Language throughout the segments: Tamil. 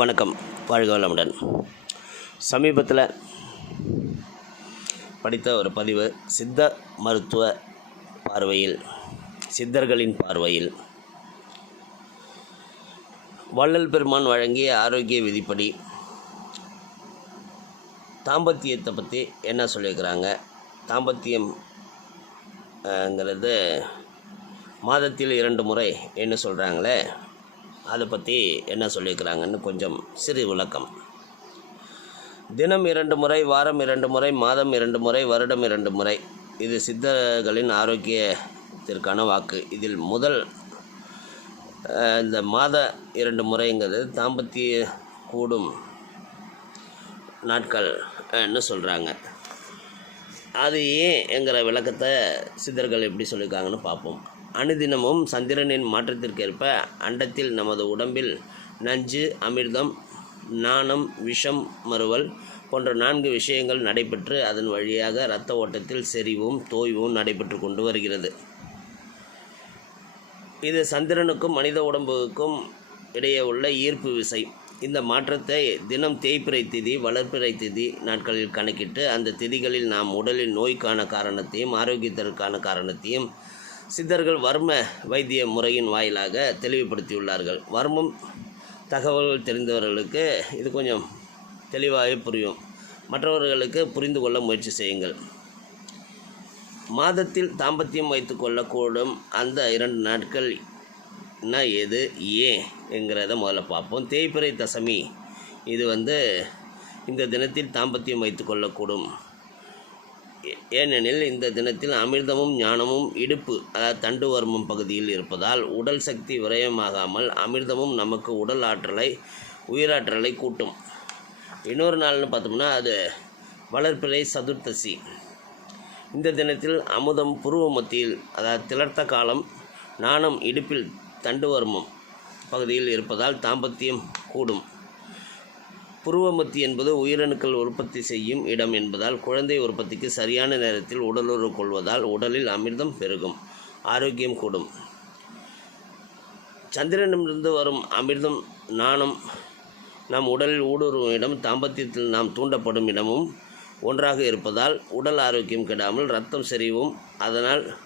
வணக்கம். வாழ்க வளமுடன். சமீபத்தில் படித்த ஒரு பதிவு சித்த மருத்துவ பார்வையில் சித்தர்களின் பார்வையில். வள்ளல் பெருமான் வழங்கிய ஆரோக்கிய விதிப்படி தாம்பத்தியத்தை பற்றி என்ன சொல்லியிருக்கிறாங்க? தாம்பத்தியம்ங்கிறது மாதத்தில் இரண்டு முறை என்ன சொல்கிறாங்களே அதை பற்றி என்ன சொல்லியிருக்கிறாங்கன்னு கொஞ்சம் சிறு விளக்கம். தினம் இரண்டு முறை வாரம் இரண்டு முறை மாதம் இரண்டு முறை வருடம் இரண்டு முறை. இது சித்தர்களின் ஆரோக்கியத்திற்கான வாக்கு. இதில் முதல் இந்த மாத இரண்டு முறைங்கிறது தாம்பத்திய கூடும் நாட்கள்னு சொல்கிறாங்க அது ஏன் என்கிற விளக்கத்தை சித்தர்கள் எப்படி சொல்லியிருக்காங்கன்னு பார்ப்போம். அனுதினமும் சந்திரனின் மாற்றத்திற்கேற்ப அண்டத்தில் நமது உடம்பில் நஞ்சு அமிர்தம் நாணம் விஷம் மறுவல் போன்ற நான்கு விஷயங்கள் நடைபெற்று அதன் வழியாக இரத்த ஓட்டத்தில் செறிவும் தோய்வும் நடைபெற்று கொண்டு வருகிறது. இது சந்திரனுக்கும் மனித உடம்புக்கும் இடையே உள்ள ஈர்ப்பு விசை. இந்த மாற்றத்தை தினம் தேய்பிறை திதி வளர்ப்பிறை திதி நாட்களில் கணக்கிட்டு அந்த திதிகளில் நாம் உடலில் நோய்க்கான காரணத்தையும் ஆரோக்கியத்திற்கான காரணத்தையும் சித்தர்கள் வர்ம வைத்திய முறையின் வாயிலாக தெளிவுபடுத்தியுள்ளார்கள். வர்மம் தகவல்கள் தெரிந்தவர்களுக்கு இது கொஞ்சம் தெளிவாகவே புரியும். மற்றவர்களுக்கு புரிந்து கொள்ள முயற்சி செய்யுங்கள். மாதத்தில் தாம்பத்தியம் வைத்து கொள்ளக்கூடும். அந்த இரண்டு நாட்கள் என்ன எது? ஏன் என்கிறத முதல்ல பார்ப்போம். தேய்பிறை தசமி. இது வந்து இந்த தினத்தில் தாம்பத்தியம் வைத்து கொள்ளக்கூடும். ஏனெனில் இந்த தினத்தில் அமிர்தமும் ஞானமும் இடுப்பு அதாவது தண்டுவர்மம் பகுதியில் இருப்பதால் உடல் சக்தி விரயமாகாமல் அமிர்தமும் நமக்கு உடல் ஆற்றலை உயிராற்றலை கூட்டும். இன்னொரு நாள்னு பார்த்தோம்னா அது வளர்ப்பிறை சதுர்த்தசி. இந்த தினத்தில் அமுதம் புருவ மத்தியில் அதாவது திளர்த்த காலம் நாணம் இடுப்பில் தண்டுவர்மம் பகுதியில் இருப்பதால் தாம்பத்தியம் கூடும். புருவமத்தி என்பது உயிரணுக்கள் உற்பத்தி செய்யும் இடம் என்பதால் குழந்தை உற்பத்திக்கு சரியான நேரத்தில் உடலுறவு கொள்வதால் உடலில் அமிர்தம் பெருகும் ஆரோக்கியம் கூடும். சந்திரனிடமிருந்து வரும் அமிர்தம் நாணம் நம் உடலில் ஊடுருவும் இடம் தாம்பத்தியத்தில் நாம் தூண்டப்படும் இடமும் ஒன்றாக இருப்பதால் உடல் ஆரோக்கியம் கெடாமல் ரத்தம் செறிவும். அதனால்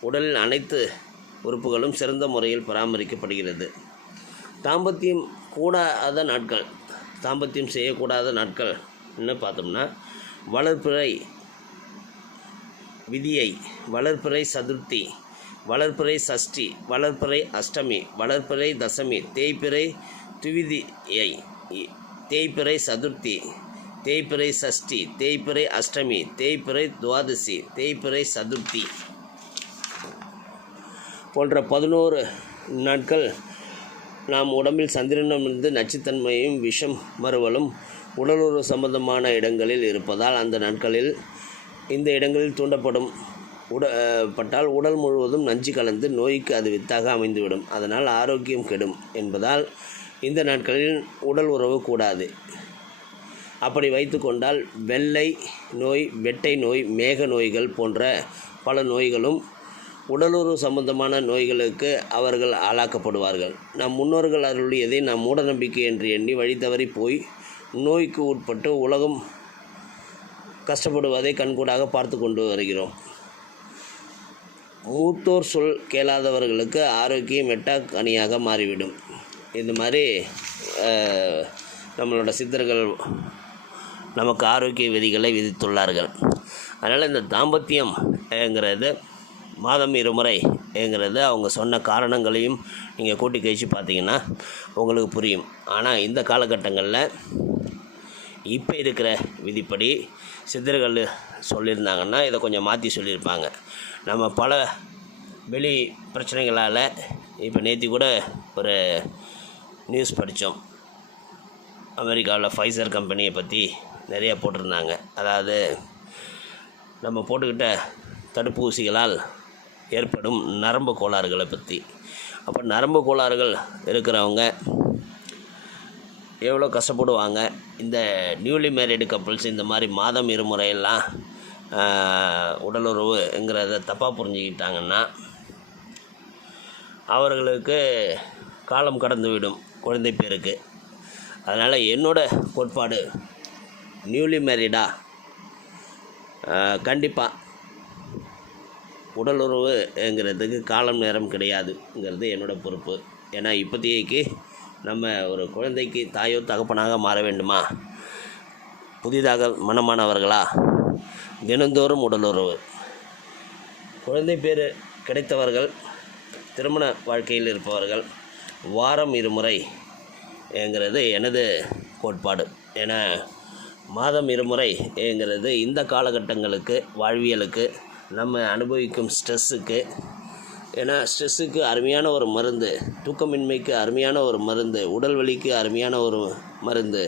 உடலில் அனைத்து உறுப்புகளும் சிறந்த முறையில் பராமரிக்கப்படுகிறது. தாம்பத்தியம் கூடாத நாட்கள். தாம்பத்தியம் செய்யக்கூடாத நாட்கள் என்ன பார்த்தோம்னா வளர்ப்பிறை விதியை வளர்ப்பிறை சதுர்த்தி வளர்ப்பிறை சஷ்டி வளர்ப்பிறை அஷ்டமி வளர்ப்பிறை தசமி தேய்பிறை துவிதியை தேய்ப்பிறை தேய்பிறை சதுர்த்தி தேய்பிறை சஷ்டி தேய்பிறை அஷ்டமி தேய்பிறை துவாதசி தேய்பிறை சதுர்த்தி போன்ற பதினோரு நாட்கள் நாம் உடம்பில் சந்திரனமிருந்து நச்சுத்தன்மையும் விஷம் மறுவலும் உடலுறவு சம்பந்தமான இடங்களில் இருப்பதால் அந்த நாட்களில் இந்த இடங்களில் தூண்டப்படும் உட பட்டால் உடல் முழுவதும் நஞ்சு கலந்து நோய்க்கு அது வித்தாக அமைந்துவிடும். அதனால் ஆரோக்கியம் கெடும் என்பதால் இந்த நாட்களில் உடல் உறவு கூடாது. அப்படி வைத்து கொண்டால் வெள்ளை நோய் வெட்டை நோய் மேக நோய்கள் போன்ற பல நோய்களும் உடலுறவு சம்பந்தமான நோய்களுக்கு அவர்கள் ஆளாக்கப்படுவார்கள். நம் முன்னோர்கள் அருளியதை நாம் மூடநம்பிக்கை என்று எண்ணி வழி தவறி போய் நோய்க்கு உட்பட்டு உலகம் கஷ்டப்படுவதை கண்கூடாக பார்த்து கொண்டு வருகிறோம். மூத்தோர் சொல் கேளாதவர்களுக்கு ஆரோக்கியம் எட்டா கனியாக மாறிவிடும். இந்த மாதிரி நம்மளோட சித்தர்கள் நமக்கு ஆரோக்கிய விதிகளை விதித்துள்ளார்கள். அதனால் இந்த தாம்பத்தியம்ங்கிறது மாதம் இருமுறைங்கிறது அவங்க சொன்ன காரணங்களையும் நீங்கள் கூட்டி கழிச்சு பார்த்தீங்கன்னா உங்களுக்கு புரியும். ஆனால் இந்த காலகட்டங்களில் இப்போ இருக்கிற விதிப்படி சித்தர்கள் சொல்லியிருந்தாங்கன்னா இதை கொஞ்சம் மாற்றி சொல்லியிருப்பாங்க. நம்ம பல வெளி பிரச்சனைகளால் இப்போ நேற்று கூட ஒரு நியூஸ் படித்தோம் அமெரிக்காவில் ஃபைசர் கம்பெனியை பற்றி நிறையா போட்டிருந்தாங்க. அதாவது நம்ம போட்டுக்கிட்ட தடுப்பூசிகளால் ஏற்படும் நரம்பு கோளாறுகளை பற்றி அப்போ நரம்பு கோளாறுகள் இருக்கிறவங்க எவ்வளோ கஷ்டப்படுவாங்க? இந்த நியூலி மேரிடு கப்புள்ஸ் இந்த மாதிரி மாதம் இருமுறையெல்லாம் உடலுறவுங்கிறத தப்பாக புரிஞ்சுக்கிட்டாங்கன்னா அவர்களுக்கு காலம் கடந்து விடும் குழந்தை பேருக்கு. அதனால் என்னோட கோட்பாடு நியூலி மேரிடாக கண்டிப்பாக உடலுறவுங்கிறதுக்கு காலம் நேரம் கிடையாதுங்கிறது என்னோடய பொறுப்பு. ஏன்னா இப்போதைக்கு நம்ம ஒரு குழந்தைக்கு தாயோ தகப்பனாக மாற வேண்டுமா? புதிதாக மனமானவர்களா? தினந்தோறும் உடலுறவு. குழந்தை பேர் கிடைத்தவர்கள் திருமண வாழ்க்கையில் இருப்பவர்கள் வாரம் இருமுறை என்கிறது எனது கோட்பாடு. ஏன்னா மாதம் இருமுறை என்கிறது இந்த காலகட்டங்களுக்கு வாழ்வியலுக்கு நம்ம அனுபவிக்கும் ஸ்ட்ரெஸ்ஸுக்கு ஏன்னா ஸ்ட்ரெஸ்ஸுக்கு அருமையான ஒரு மருந்து தூக்கமின்மைக்கு அருமையான ஒரு மருந்து உடல் வலிக்கு அருமையான ஒரு மருந்து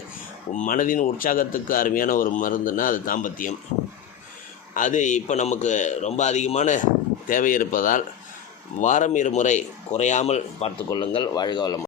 மனதின் உற்சாகத்துக்கு அருமையான ஒரு மருந்துன்னா அது தாம்பத்தியம். அது இப்போ நமக்கு ரொம்ப அதிகமான தேவை இருப்பதால் வாரம் இருமுறை குறையாமல் பார்த்து கொள்ளுங்கள். வாழ்க வளம்